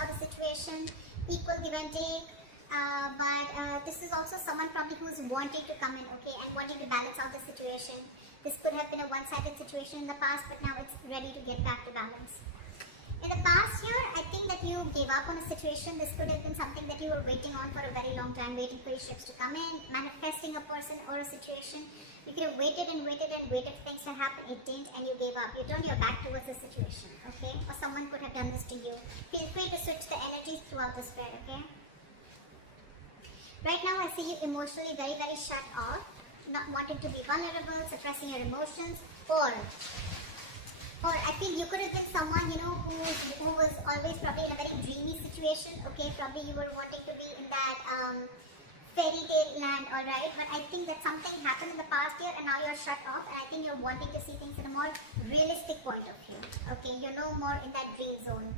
out the situation, equal give and take. But this is also someone probably who's wanting to come in, okay, and wanting to balance out the situation. This could have been a one-sided situation in the past, but now it's ready to get back to balance. In the past year, I think that you gave up on a situation. This could have been something that you were waiting on for a very long time, waiting for your ships to come in, manifesting a person or a situation. You could have waited and waited and waited for things to happen. It didn't, and you gave up. You turned your back towards the situation, okay? Or someone could have done this to you. Feel free to switch the energies throughout the spread, okay? Right now, I see you emotionally very, very shut off, not wanting to be vulnerable, suppressing your emotions, or I feel you could have been someone, you know, who was always probably in a very dreamy situation, okay? Probably you were wanting to be in that fairy tale land, alright? But I think that something happened in the past year and now you're shut off, and I think you're wanting to see things in a more realistic point of view, okay? You're no more in that dream zone.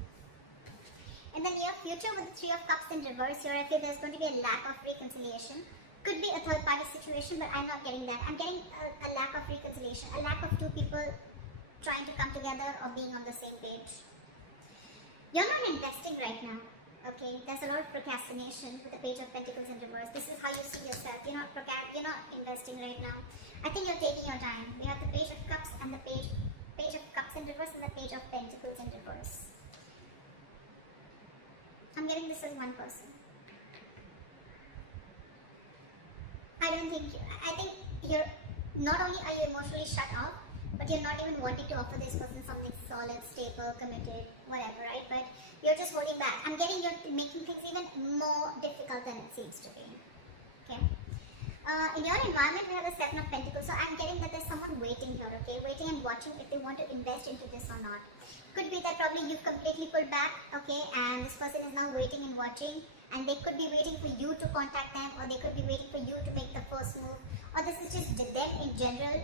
In the near future, with the Three of Cups in reverse here, I feel there's going to be a lack of reconciliation. Could be a third party situation, but I'm not getting that. I'm getting a lack of reconciliation, a lack of two people trying to come together or being on the same page. You're not investing right now, okay? There's a lot of procrastination with the Page of Pentacles in reverse. This is how you see yourself. You're not investing right now. I think you're taking your time. We have the Page of Cups and the Page of Cups in reverse and the Page of Pentacles in reverse. I'm getting this as one person. I think you're, not only are you emotionally shut off, but you're not even wanting to offer this person something solid, stable, committed, whatever, right? But you're just holding back. I'm getting you're making things even more difficult than it seems to be, okay? In your environment, we have the Seven of Pentacles, so I'm getting that there's someone waiting here, okay? Waiting and watching if they want to invest into this or not. Could be that probably you've completely pulled back, okay, and this person is now waiting and watching, and they could be waiting for you to contact them, or they could be waiting for you to make the first move, or this is just them in general,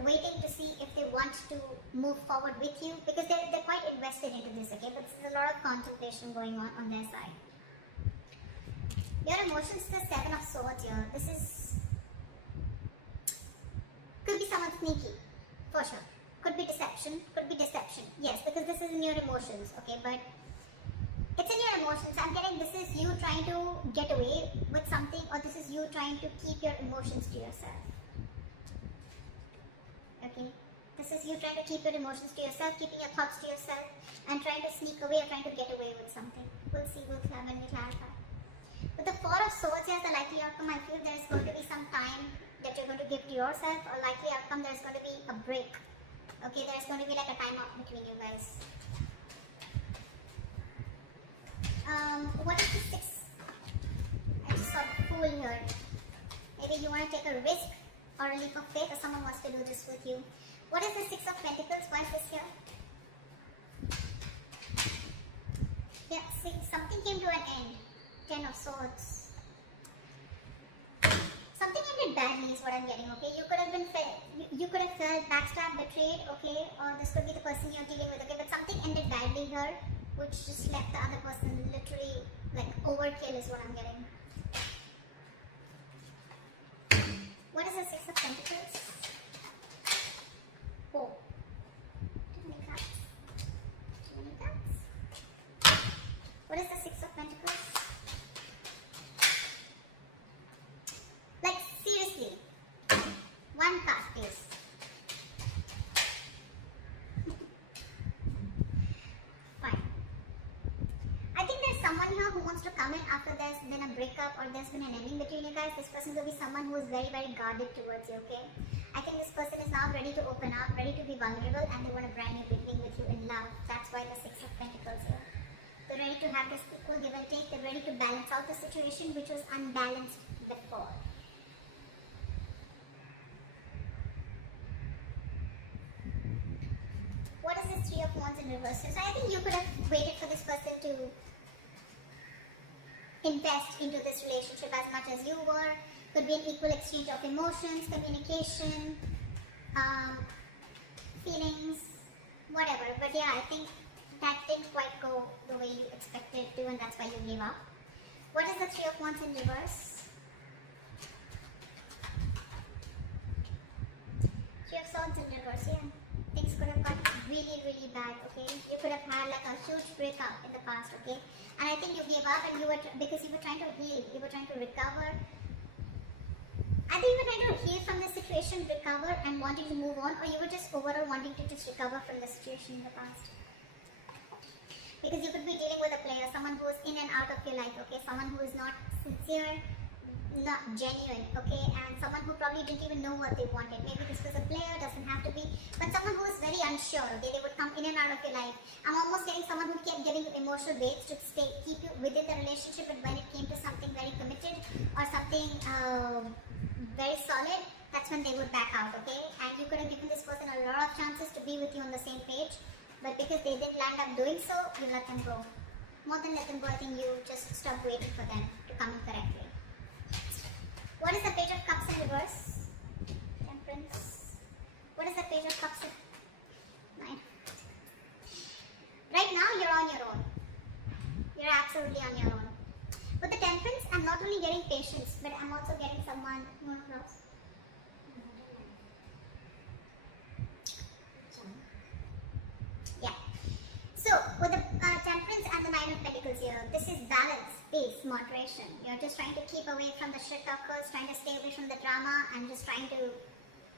waiting to see if they want to move forward with you, because they're quite invested into this, okay, but there's a lot of contemplation going on their side. Your emotions, the Seven of Swords here. This is, could be someone sneaky, for sure. Could be deception, yes, because this is in your emotions, okay, but it's in your emotions. I'm getting this is you trying to get away with something, or this is you trying to keep your emotions to yourself, okay. This is you trying to keep your emotions to yourself, keeping your thoughts to yourself, and trying to sneak away or trying to get away with something. We'll see, when we clarify. With the Four of Swords here, the likely outcome, I feel there's going to be some time that you're going to give to yourself, or likely outcome there's going to be a break. Okay, there's going to be like a time out between you guys. What is the Six? I just saw the Fool here. Maybe you want to take a risk or a leap of faith, or someone wants to do this with you. What is the Six of Pentacles? Why is this here? Yeah, see, something came to an end. Ten of Swords. Something ended badly is what I'm getting, okay? You could have felt backstabbed, betrayed, okay? Or this could be the person you're dealing with, okay? But something ended badly here, which just left the other person literally, like, overkill is what I'm getting. What is the Six of Pentacles? Oh. Too many cards. What is the Six of Pentacles? Like, seriously. One card, please. Fine. I think there's someone here who wants to come in after there's been a breakup or there's been an ending between you guys. This person will be someone who is very, very guarded towards you, okay? I think this person is now ready to open up, ready to be vulnerable, and they want a brand new beginning with you in love. That's why the Six of Pentacles here. They're ready to have this equal give and take. They're ready to balance out the situation which was unbalanced before. What is this Three of Wands in reverse? So I think you could have waited for this person to invest into this relationship as much as you were. Could be an equal exchange of emotions, communication, feelings, whatever. But yeah, I think that didn't quite go the way you expected to, and that's why you gave up. What is the Three of Wands in reverse? Three of Swords in reverse, yeah. Things could have got really bad, okay? You could have had like a huge breakup in the past, okay? And I think you gave up and because you were trying to heal, you were trying to recover. I think you were trying to heal from the situation, recover and wanting to move on, or you were just overall wanting to just recover from the situation in the past. Because you could be dealing with a player, someone who is in and out of your life, okay? Someone who is not sincere, not genuine, okay? And someone who probably didn't even know what they wanted. Maybe this was a player, doesn't have to be, but someone who is very unsure, okay? They would come in and out of your life. I'm almost getting someone who kept giving you emotional baits to keep you within the relationship, but when it came to something very committed or something very solid, that's when they would back out, okay? And you could have given this person a lot of chances to be with you on the same page, but because they didn't land up doing so, you let them go. More than let them go, I think you just stop waiting for them to come in correctly. What is the Page of Cups in reverse? Temperance. What is the Page of Cups in... 9. Right now, you're on your own. You're absolutely on your own. With the Temperance, I'm not only getting patience, but I'm also getting someone... Yeah. So, with the Temperance and the 9 of Pentacles here, this is balance, peace, moderation. You're just trying to keep away from the shit talkers, trying to stay away from the drama, and just trying to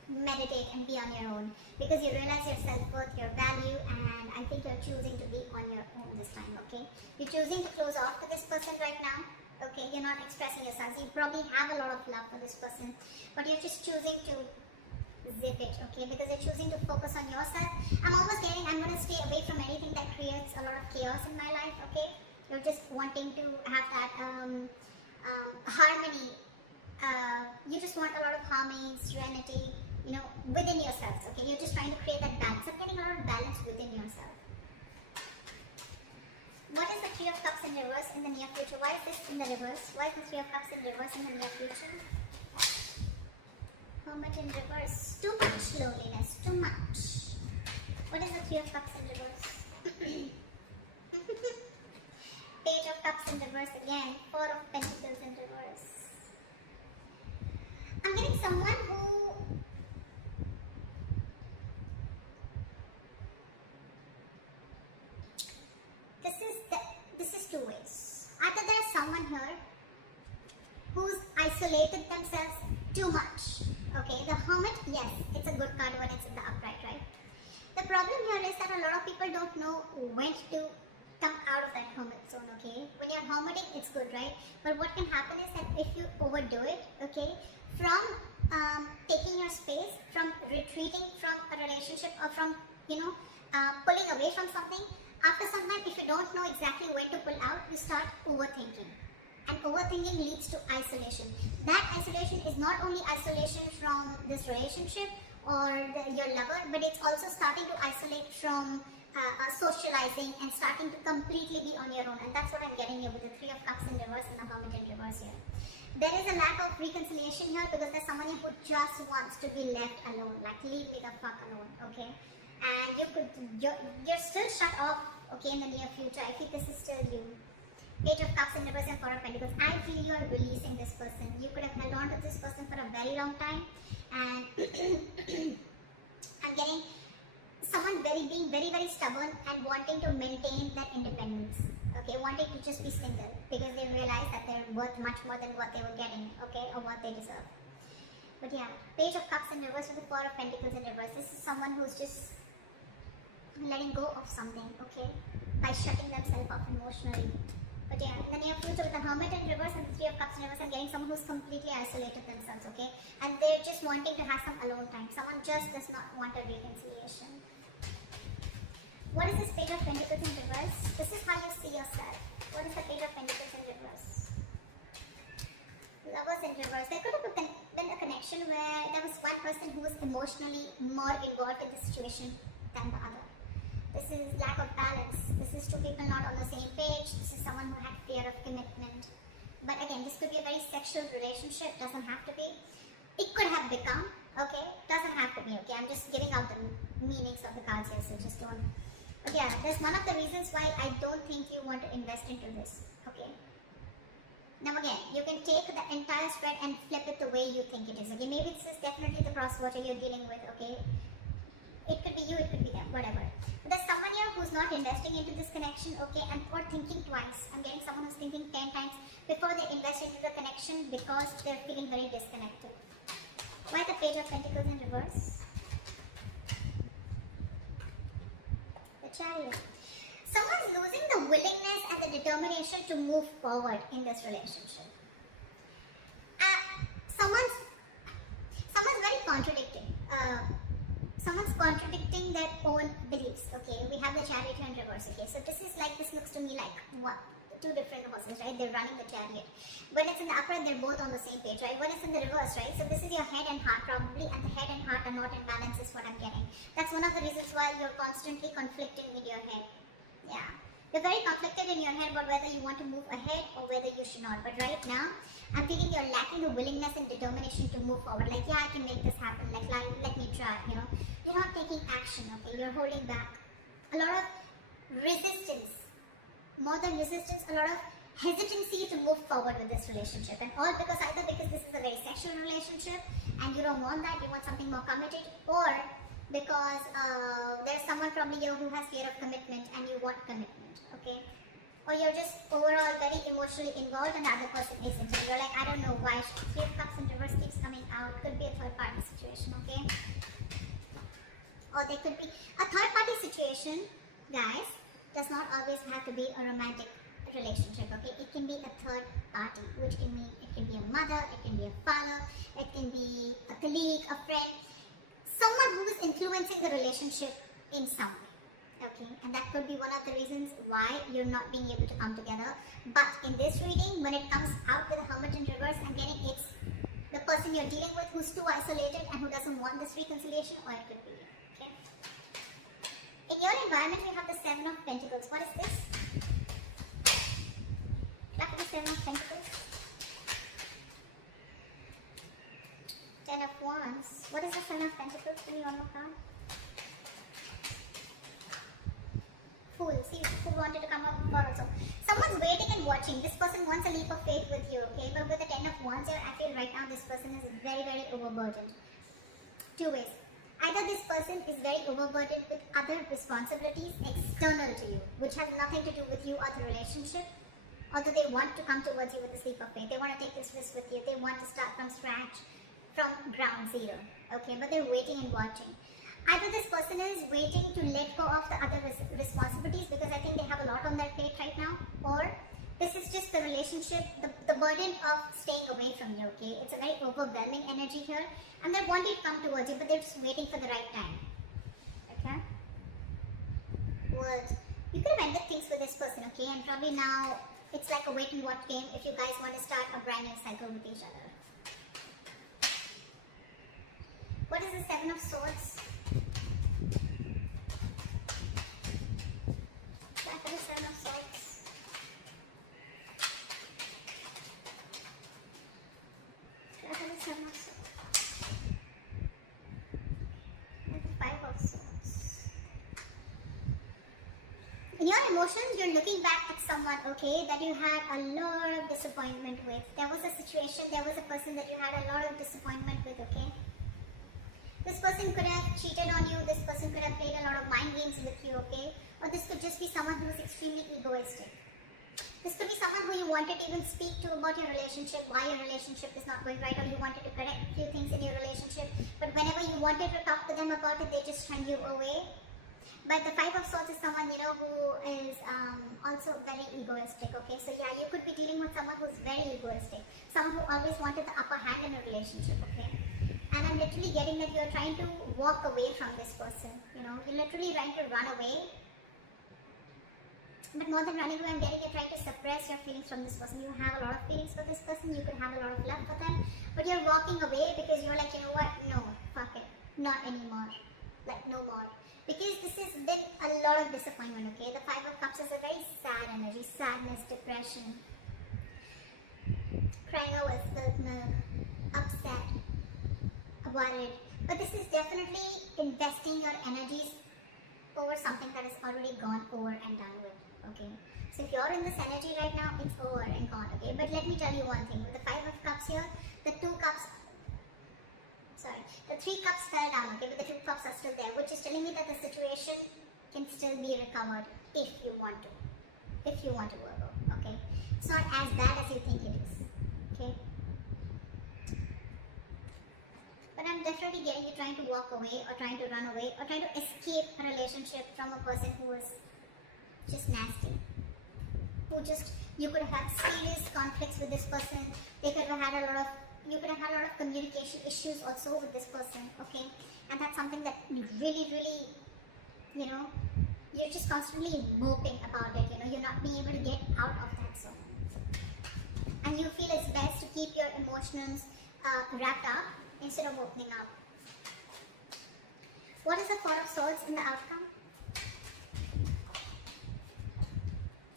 meditate and be on your own. Because you realize your self-worth, your value, and I think you're choosing to be on your own this time, okay? You're choosing to close off to this person right now, okay? You're not expressing yourself. You probably have a lot of love for this person, but you're just choosing to zip it, okay? Because you're choosing to focus on yourself. I'm almost getting, I'm going to stay away from anything that creates a lot of chaos in my life, okay? You're just wanting to have that harmony. You just want a lot of harmony, serenity, you know, within yourselves, okay? You're just trying to create that balance. I'm getting a lot of balance within yourself. What is the Three of Cups in reverse in the near future? Why is this in the reverse? Why is the Three of Cups in reverse in the near future? Hermit in reverse. Too much loneliness. Too much. What is the Three of Cups in reverse? Page of Cups in reverse again. Four of Pentacles in reverse. I'm getting someone who... This is two ways. Either there's someone here who's isolated themselves too much. Okay, the Hermit, yes, it's a good card when it's in the upright, right? The problem here is that a lot of people don't know when to come out of that hermit zone, okay? When you're hermiting, it's good, right? But what can happen is that if you overdo it, okay, from taking your space, from retreating from a relationship, or from, you know, pulling away from something, after some time, if you don't know exactly when to pull out, you start overthinking. And overthinking leads to isolation. That isolation is not only isolation from this relationship or your lover, but it's also starting to isolate from socializing and starting to completely be on your own. And that's what I'm getting here with the Three of Cups in reverse and the Hermit in reverse here. There is a lack of reconciliation here because there's someone who just wants to be left alone, like leave me the fuck alone, okay? And you're still shut off, okay, in the near future. I think this is still you. Page of Cups in reverse and Four of Pentacles. I feel you are releasing this person. You could have held on to this person for a very long time, and I'm getting someone being very stubborn and wanting to maintain that independence. Okay, wanting to just be single because they realize that they're worth much more than what they were getting, okay, or what they deserve. But yeah, Page of Cups in reverse with the Four of Pentacles in reverse. This is someone who's just letting go of something, okay, by shutting themselves off emotionally. But yeah, in the near future with the Hermit in reverse and the Three of Cups in reverse, I'm getting someone who's completely isolated themselves, okay, and they're just wanting to have some alone time. Someone just does not want a reconciliation. What is this Page of Pentacles in reverse? This is how you see yourself. What is the Page of Pentacles in reverse? Lovers in reverse. There could have been a connection where there was one person who was emotionally more involved in the situation than the other. This is lack of balance. This is two people not on the same page. This is someone who had fear of commitment. But again, this could be a very sexual relationship. Doesn't have to be. It could have become. Okay, doesn't have to be. Okay, I'm just giving out the meanings of the cards here, so just don't. But yeah, that's one of the reasons why I don't think you want to invest into this. Okay. Now again, you can take the entire spread and flip it the way you think it is. Okay, maybe this is definitely the cross water you're dealing with. Okay, it could be you, it could be them. whatever. But there's someone here who's not investing into this connection, okay, and or thinking twice. I'm getting someone who's thinking 10 times before they invest into the connection because they're feeling very disconnected. Why the Page of Pentacles in reverse? The Chariot. Someone's losing the willingness and the determination to move forward in this relationship. Someone's very contradicting. Someone's contradicting their own beliefs. Okay, we have the Chariot here in reverse. Okay, so this looks to me like what? Two different horses, right? They're running the chariot. When it's in the upright, they're both on the same page, right? When it's in the reverse, right? So this is your head and heart probably, and the head and heart are not in balance is what I'm getting. That's one of the reasons why you're constantly conflicting with your head. Yeah. You're very conflicted in your head about whether you want to move ahead or whether you should not. But right now, I'm feeling you're lacking the willingness and determination to move forward. Like, yeah, I can make this happen. Like let me try, you know. You're not taking action, okay? You're holding back. A lot of resistance. More than resistance, a lot of hesitancy to move forward with this relationship. And all because either because this is a very sexual relationship and you don't want that, you want something more committed, or because there's someone probably here who has fear of commitment and you want commitment, okay? Or you're just overall very emotionally involved and the other person isn't. So you're like, I don't know why. Three of Cups in reverse keeps coming out. Could be a third party situation, okay? Or there could be a third party situation, guys. Does not always have to be a romantic relationship, okay? It can be a third party, which can mean it can be a mother, it can be a father, it can be a colleague, a friend, someone who is influencing the relationship in some way, okay? And that could be one of the reasons why you're not being able to come together. But in this reading, when it comes out with a Hermit in reverse, I'm getting it's the person you're dealing with who's too isolated and who doesn't want this reconciliation, or it could be you, okay? In your environment, we have the Seven of Pentacles. What is this? Back to the Seven of Pentacles. Ten of Wands. What is the Seven of Pentacles? Can you unlock that? Fool. See, Fool wanted to come up before also. Someone's waiting and watching. This person wants a leap of faith with you, okay? But with the Ten of Wands here, I feel right now this person is very, very overburdened. Two ways. Either this person is very overburdened with other responsibilities external to you, which has nothing to do with you or the relationship, or do they want to come towards you with a leap of faith? They want to take this risk with you. They want to start from scratch, from ground zero, okay? But they're waiting and watching. Either this person is waiting to let go of the other responsibilities because I think they have a lot on their plate right now, or this is just the relationship, the burden of staying away from you, okay? It's a very overwhelming energy here, and they're wanting to come towards you, but they're just waiting for the right time, okay? Words. You could have ended things with this person, okay? And probably now, it's like a wait and watch game if you guys want to start a brand new cycle with each other. What is the Seven of Swords? Back to the Seven of Swords. Back to the Seven of Swords. And the Five of Swords. In your emotions, you're looking back at someone, okay, that you had a lot of disappointment with. There was a situation, there was a person that you had a lot of disappointment with, okay? This person could have cheated on you, this person could have played a lot of mind games with you, okay? Or this could just be someone who is extremely egoistic. This could be someone who you wanted to even speak to about your relationship, why your relationship is not going right, or you wanted to correct a few things in your relationship, but whenever you wanted to talk to them about it, they just turned you away. But the Five of Swords is someone, you know, who is also very egoistic, okay? So yeah, you could be dealing with someone who's very egoistic, someone who always wanted the upper hand in a relationship, okay? And I'm literally getting that you're trying to walk away from this person, you know? You're literally trying to run away. But more than running away, I'm getting you're trying to suppress your feelings from this person. You have a lot of feelings for this person, you could have a lot of love for them, but you're walking away because you're like, you know what, no, fuck it, not anymore, like no more. Because this has been a lot of disappointment, okay? The Five of Cups is a very sad energy, sadness, depression, crying over spilled milk, upset, worried. But this is definitely investing your energies over something that is already gone over and done with, okay? So if you're in this energy right now, it's over and gone, okay? But let me tell you one thing. With the Five of Cups here, the Two Cups, sorry, the 3 cups fell down, okay, but the 2 cups are still there, which is telling me that the situation can still be recovered if you want to. If you want to, Virgo, okay? It's not as bad as you think it is, okay? But I'm definitely getting you trying to walk away or trying to run away or trying to escape a relationship from a person who is just nasty. Who just, you could have had serious conflicts with this person. They could have had a lot of, you could have had a lot of communication issues also with this person, okay? And that's something that you really, really, you know, you're just constantly moping about it, you know, you're not being able to get out of that zone. And you feel it's best to keep your emotions wrapped up instead of opening up. What is the Four of Swords in the outcome?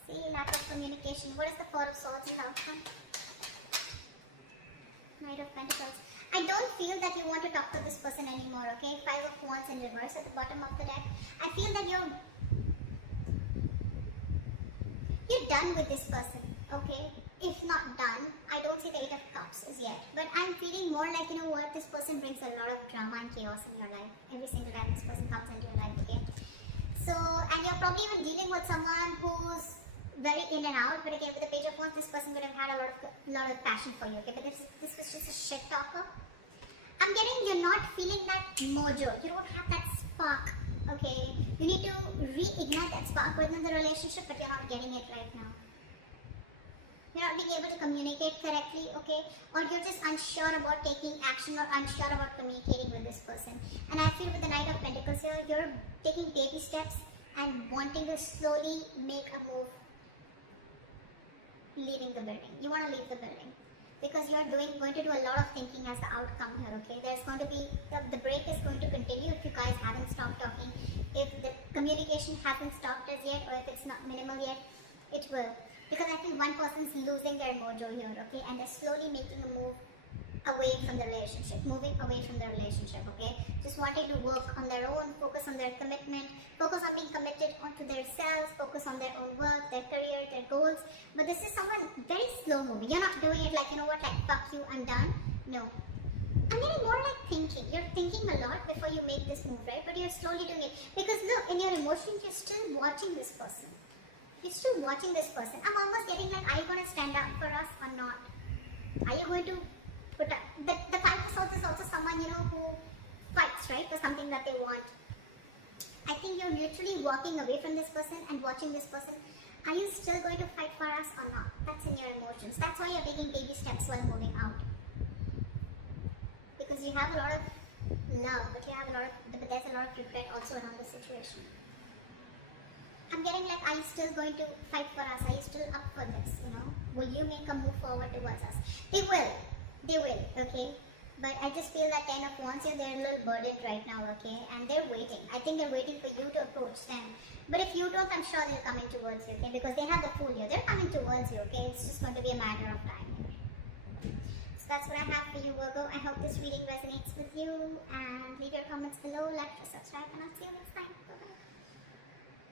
See, lack of communication. What is the Four of Swords in the outcome? Knight of Pentacles. I don't feel that you want to talk to this person anymore, okay? Five of Wands in reverse at the bottom of the deck. I feel that you're done with this person, okay? If not done, I don't see the Eight of Cups as yet. But I'm feeling more like, you know what, this person brings a lot of drama and chaos in your life. Every single time this person comes into your life, okay? So, and you're probably even dealing with someone who's very in and out, but again with the Page of Wands, this person would have had a lot of passion for you, okay? But this was just a shit talker. I'm getting you're not feeling that mojo. You don't have that spark, okay? You need to reignite that spark within the relationship, but you're not getting it right now. You're not being able to communicate correctly, okay? Or you're just unsure about taking action or unsure about communicating with this person. And I feel with the Knight of Pentacles here, you're taking baby steps and wanting to slowly make a move leaving the building. You want to leave the building because you're going to do a lot of thinking as the outcome here, okay? There's going to be, the break is going to continue if you guys haven't stopped talking. If the communication hasn't stopped as yet, or if it's not minimal yet, it will. Because I think one person's losing their mojo here, okay? And they're slowly making a move away from the relationship, moving away from the relationship, okay? Just wanting to work on their own, focus on their commitment, focus on being committed onto themselves, focus on their own work, their career, their goals. But this is someone very slow moving. You're not doing it like, you know what, like, fuck you, I'm done. No. I'm getting more like thinking. You're thinking a lot before you make this move, right? But you're slowly doing it. Because look, in your emotions, you're still watching this person. You're still watching this person. I'm almost getting like, are you going to stand up for us or not? Are you going to put up? The Five of Swords is also someone, you know, who fights, right, for something that they want. I think you're literally walking away from this person and watching this person. Are you still going to fight for us or not? That's in your emotions. That's why you're taking baby steps while moving out. Because you have a lot of love, but there's a lot of regret also around the situation. I'm getting like, are you still going to fight for us? Are you still up for this, you know? Will you make a move forward towards us? They will, okay? But I just feel that Ten of Wands here, they're a little burdened right now, okay? And they're waiting. I think they're waiting for you to approach them. But if you don't, I'm sure they're coming towards you, okay? Because they have the Fool here. They're coming towards you, okay? It's just going to be a matter of time. So that's what I have for you, Virgo. I hope this reading resonates with you. And leave your comments below, like, subscribe, and I'll see you next time. Bye-bye.